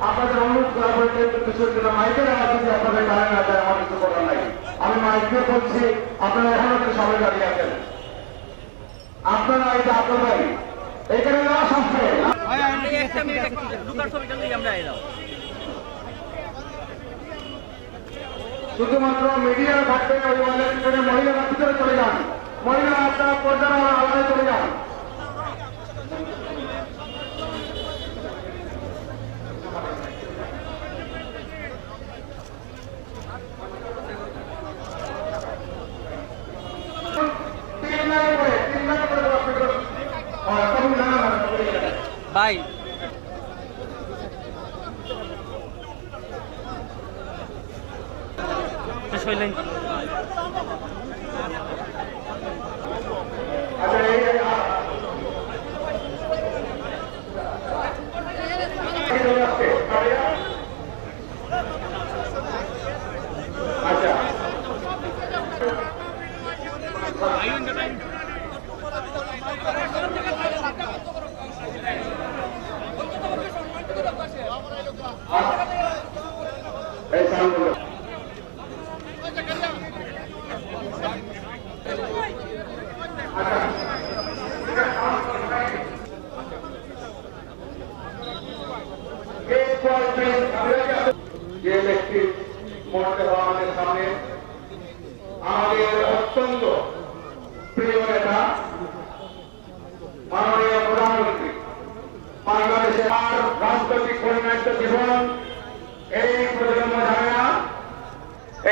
আপনাদের অনুরোধ করা হয়েছে কিছুর মাইকের আওয়াজ যদি আপনাদের না আমার কিছু করার নাই। আমি মাইক বলছি আপনারা এখনও কিন্তু সবাই দাঁড়িয়ে আছেন। আপনারা এই যে আপনারাই এখানে এলাম। শুধুমাত্র মিডিয়ার ওই মহিলারা ভিতরে চলে যান। মহিলারা আপনারা পর্দার আলাদায় চলে যান তিন লাইন করে তিন লাইন করে দেবো আপনাদের হ্যাঁ, তখন না, না, না, না, ভাই শেষ হইলেন আচ্ছা এই এই, আ- এই চলে আসছে, কারিয়া? আচ্ছা এই সাউন্ডগুলো। এরপর যে ব্যক্তি মরতে হওয়া আমাদের সামনে আমাদের অত্যন্ত প্রিয় নেতা মাননীয় প্রধানমন্ত্রী বাংলাদেশের আর রাজনৈতিক পরিণত জীবন এই প্রজন্ম জানে না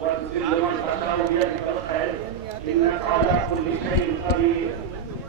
والسلم والفتح بيدك الخير انك على كل شيء قدير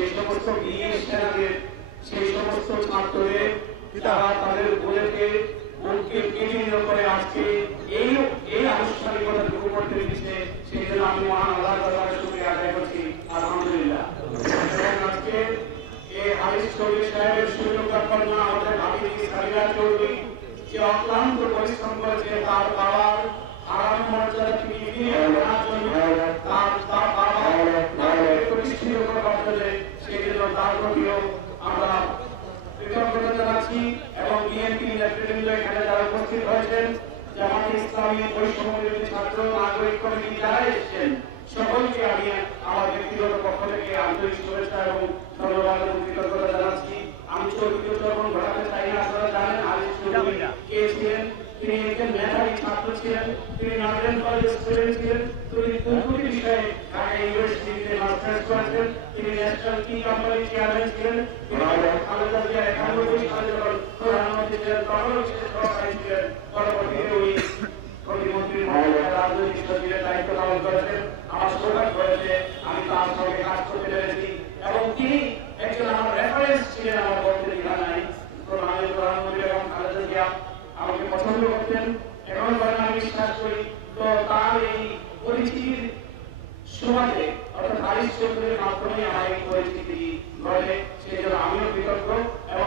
সেই সমস্ত সেই সমস্ত ছাত্রদের তারা তাদের বোনেকে বুককে কেন্দ্রীয় করে আজকে এই এই আনুষ্ঠানিকতাটুকু করতে দিচ্ছে সেই জন্য আমি মহান আল্লাহ তাআলার শুকরিয়া আদায় করছি আলহামদুলিল্লাহ এবং আজকে এই হারিস চৌধুরী সাহেবের সুযোগ্য কন্যা আমাদের ভাবিনী সারিয়া চৌধুরী যে অক্লান্ত পরিশ্রম করেছে তার বাবার আরাম মর্যাদা তিনি ফিরিয়ে আনার জন্য তার তার বাবা তাকে প্রতিষ্ঠিত করে রাখতে সেই জন্য তার প্রতিও আমরা কৃতজ্ঞতা জানাচ্ছি এবং বিএনপি নেতৃবৃন্দ এখানে যারা উপস্থিত হয়েছেন জামাত ইসলামী বৈষম্য ছাত্র নাগরিক কমিটি যারা এসেছেন সকলকে আমি আমার ব্যক্তিগত পক্ষ থেকে আন্তরিক শুভেচ্ছা এবং ধন্যবাদ এবং কৃতজ্ঞতা জানাচ্ছি। আমি চৌধুরী যখন ঘোরাতে চাই না আপনারা জানেন আলিস চৌধুরী কে ছিলেন? তিনি একজন মেধাবী ছাত্র ছিলেন তিনি নাজরেন কলেজের স্টুডেন্ট ছিলেন তিনি দুটি বিষয়ে ঢাকা ইউনিভার্সিটিতে মাস্টার্স করেছেন তিনি ন্যাশনাল টি কোম্পানি চেয়ারম্যান ছিলেন খালেদা জিয়া প্রধানমন্ত্রী ছিলেন তখনও বিশেষ সহকারী ছিলেন পরবর্তীতে প্রতিমন্ত্রী মহোদয় রাজনৈতিক সচিবের দায়িত্ব পালন করেছেন। আমার সৌভাগ্য হয়েছে, আমি তার সঙ্গে কাজ করতে পেরেছি এবং তিনি একজন আমার রেফারেন্স ছিলেন আমার বলতে দ্বিধা নাই প্রধানমন্ত্রী প্রধানমন্ত্রী এবং খালেদা জিয়া আমাকে পছন্দ করতেন। এখন করেন আমি বিশ্বাস করি, তো তার এই পরিচিতির সমাজে অর্থাৎ হারিস চৌধুরীর মাধ্যমে আমার এই পরিচিতি ঘটে। সেই জন্য আমিও কৃতজ্ঞ এবং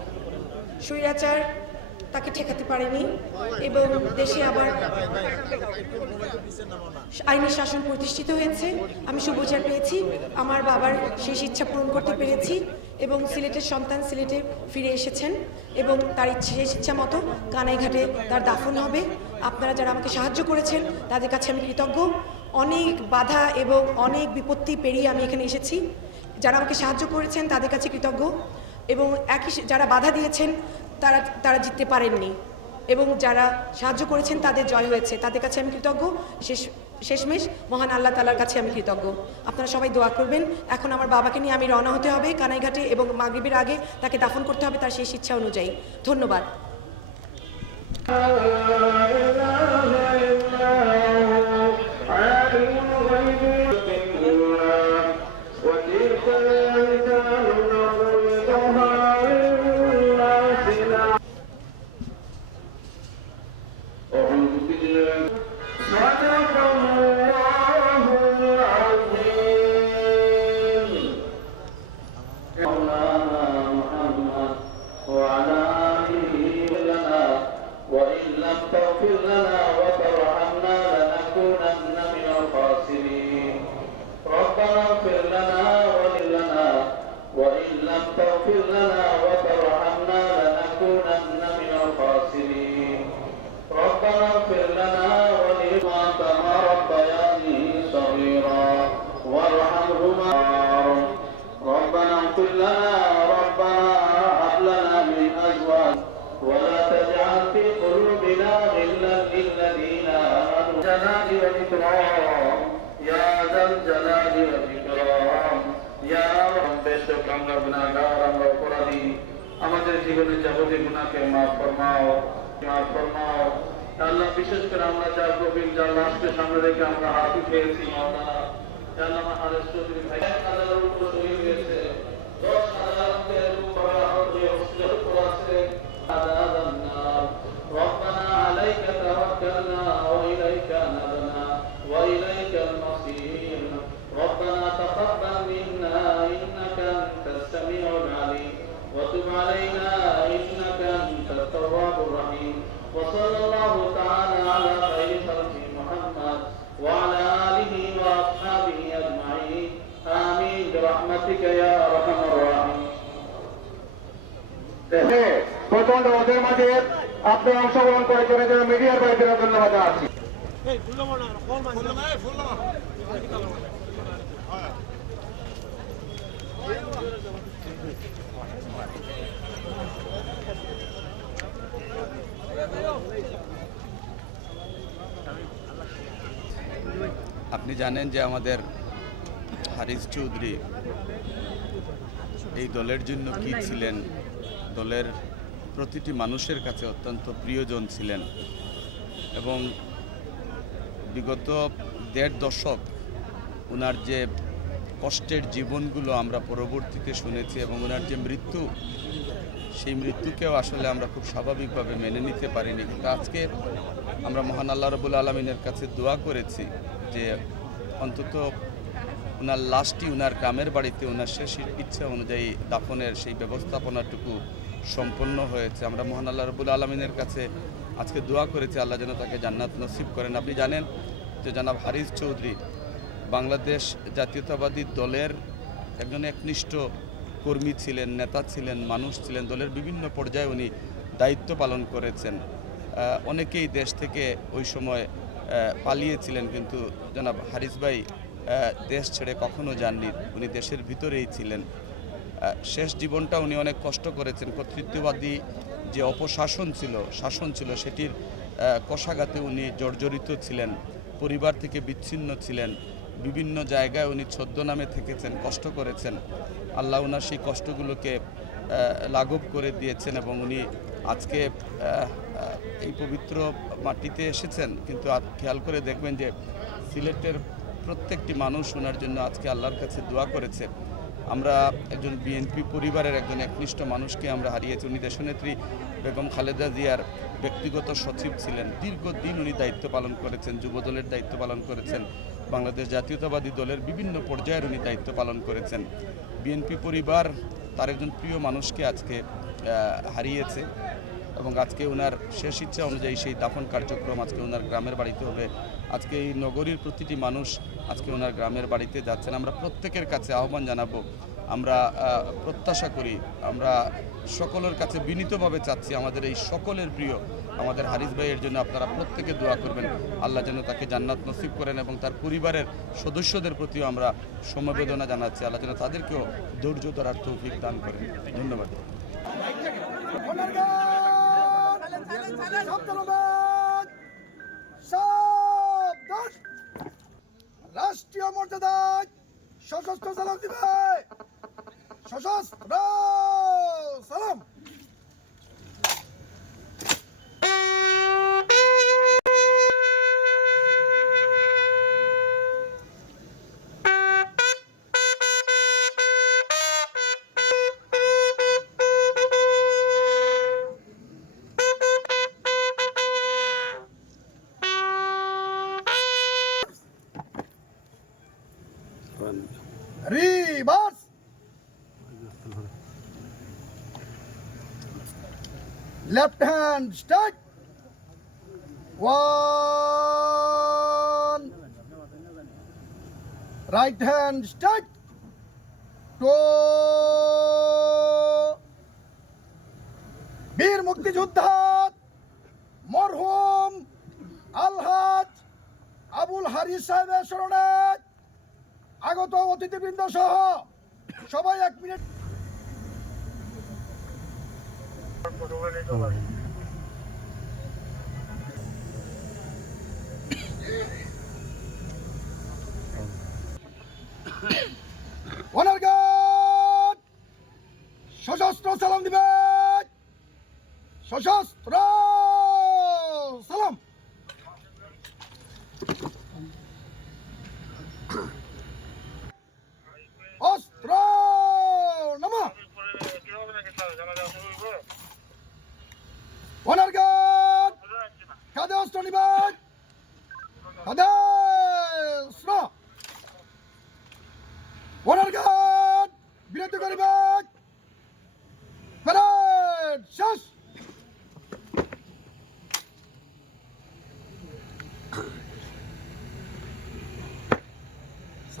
স্বৈরাচার তাকে ঠেকাতে পারেনি এবং দেশে আবার আইনি শাসন প্রতিষ্ঠিত হয়েছে। আমি সুবিচার পেয়েছি, আমার বাবার শেষ ইচ্ছা পূরণ করতে পেরেছি এবং সিলেটের সন্তান সিলেটে ফিরে এসেছেন এবং তার শেষ ইচ্ছা মতো কানাইঘাটে তার দাফন হবে। আপনারা যারা আমাকে সাহায্য করেছেন, তাদের কাছে আমি কৃতজ্ঞ। অনেক বাধা এবং অনেক বিপত্তি পেরিয়ে আমি এখানে এসেছি। যারা আমাকে সাহায্য করেছেন, তাদের কাছে কৃতজ্ঞ। এবং একই যারা বাধা দিয়েছেন, তারা তারা জিততে পারেননি। এবং যারা সাহায্য করেছেন, তাদের জয় হয়েছে। তাদের কাছে আমি কৃতজ্ঞ। শেষ, শেষমেশ মহান আল্লাহ তালার কাছে আমি কৃতজ্ঞ। আপনারা সবাই দোয়া করবেন। এখন আমার বাবাকে নিয়ে আমি রওনা হতে হবে কানাইঘাটে এবং মাগরিবের আগে তাকে দাফন করতে হবে তার শেষ ইচ্ছা অনুযায়ী। ধন্যবাদ। ربنا اغفر لنا ولما كما ربياني صغيرا وارحمهما ربنا اغفر لنا ربنا هب لنا من أزواج. ولا تجعل في قلوبنا غلا للذين آمنوا. جلال والاكرام يا ذا الجلال والإكرام. يا رب اشف عنا يا رب আমাদের জীবনে যাবতীয় গুণাকে মাফ ফরমাও মাফ ফরমাও। আল্লাহ, বিশেষ করে আমরা যা প্রবীণ যা লাস্টে সামনে রেখে আমরা হাত উঠিয়েছি, মাওলানা। শহীদ হয়েছে দশ আছে وتب علينا إنك أنت التواب الرحيم وصلى الله تعالى على خير خلق محمد وعلى آله وأصحابه أجمعين آمين برحمتك يا أرحم الراحمين প্রচন্ড ওদের মাঝে আপনি অংশগ্রহণ করেছেন এই জন্য মিডিয়ার বাইরে ধন্যবাদ জানাচ্ছি আপনি জানেন যে আমাদের হারিস চৌধুরী এই দলের জন্য কি ছিলেন? দলের প্রতিটি মানুষের কাছে অত্যন্ত প্রিয়জন ছিলেন। এবং বিগত দেড় দশক ওনার যে কষ্টের জীবনগুলো আমরা পরবর্তীতে শুনেছি এবং ওনার যে মৃত্যু, সেই মৃত্যুকেও আসলে আমরা খুব স্বাভাবিকভাবে মেনে নিতে পারিনি। কিন্তু আজকে আমরা মহান আল্লাহ রবুল আলমিনের কাছে দোয়া করেছি যে অন্তত ওনার লাশটি ওনার গ্রামের বাড়িতে ওনার শেষ ইচ্ছা অনুযায়ী দাফনের সেই ব্যবস্থাপনাটুকু সম্পন্ন হয়েছে। আমরা মহান আল্লাহ রবুল আলমিনের কাছে আজকে দোয়া করেছি, আল্লাহ যেন তাকে জান্নাত নসিব করেন। আপনি জানেন যে জানাব হারিস চৌধুরী বাংলাদেশ জাতীয়তাবাদী দলের একজন একনিষ্ঠ কর্মী ছিলেন, নেতা ছিলেন, মানুষ ছিলেন। দলের বিভিন্ন পর্যায়ে উনি দায়িত্ব পালন করেছেন। অনেকেই দেশ থেকে ওই সময় পালিয়েছিলেন কিন্তু জনাব হারিস ভাই দেশ ছেড়ে কখনো যাননি। উনি দেশের ভিতরেই ছিলেন। শেষ জীবনটা উনি অনেক কষ্ট করেছেন। কর্তৃত্ববাদী যে অপশাসন ছিল, শাসন ছিল, সেটির কষাঘাতে উনি জর্জরিত ছিলেন, পরিবার থেকে বিচ্ছিন্ন ছিলেন। বিভিন্ন জায়গায় উনি ছদ্মনামে থেকেছেন, কষ্ট করেছেন। আল্লাহ ওনার সেই কষ্টগুলোকে লাঘব করে দিয়েছেন এবং উনি আজকে এই পবিত্র মাটিতে এসেছেন, কিন্তু খেয়াল করে দেখবেন যে সিলেটের প্রত্যেকটি মানুষ ওনার জন্য আজকে আল্লাহর কাছে দোয়া করেছে। আমরা একজন বিএনপি পরিবারের একজন একনিষ্ঠ মানুষকে আমরা হারিয়েছি। উনি দেশনেত্রী বেগম খালেদা জিয়ার ব্যক্তিগত সচিব ছিলেন। দীর্ঘদিন উনি দায়িত্ব পালন করেছেন, যুবদলের দায়িত্ব পালন করেছেন, বাংলাদেশ জাতীয়তাবাদী দলের বিভিন্ন পর্যায়ের উনি দায়িত্ব পালন করেছেন। বিএনপি পরিবার তার একজন প্রিয় মানুষকে আজকে হারিয়েছে। এবং আজকে ওনার শেষ ইচ্ছা অনুযায়ী সেই দাফন কার্যক্রম আজকে ওনার গ্রামের বাড়িতে হবে। আজকে এই নগরীর প্রতিটি মানুষ আজকে ওনার গ্রামের বাড়িতে যাচ্ছেন। আমরা প্রত্যেকের কাছে আহ্বান জানাব, আমরা প্রত্যাশা করি, আমরা সকলের কাছে বিনীতভাবে চাচ্ছি, আমাদের এই সকলের প্রিয়, আমাদের হারিস ভাইয়ের জন্য আপনারা প্রত্যেকে দোয়া করবেন। আল্লাহ যেন তাকে জান্নাত নসিব করেন এবং তার পরিবারের সদস্যদের প্রতিও আমরা সমবেদনা জানাচ্ছি। আল্লাহ যেন তাদেরকেও ধৈর্য ধরার তৌফিক দান করেন। ধন্যবাদ। রাষ্ট্রীয় মর্যাদায় সশস্ত্র সালাম দিবে। সশস্ত্র সালাম। Left hand strike one right hand strike two বীর মুক্তিযোদ্ধা মরহুম আলহাজ আবুল হারিস সাহেবের স্মরণে আগত অতিথিবৃন্দ সহ সবাই এক মিনিট ওনার গান সশস্ত্র সালাম দিবে সশস্ত্র সালাম অস্ত্র নামা ওনার গান কাঁধে অস্ত্র নিবেন কাঁধে অস্ত্র ওনার গান বিরতি করিবেন প্যারেড শেষ স্যার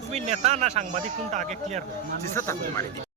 তুমি নেতা না সাংবাদিক কোনটা আগে ক্লিয়ার করো?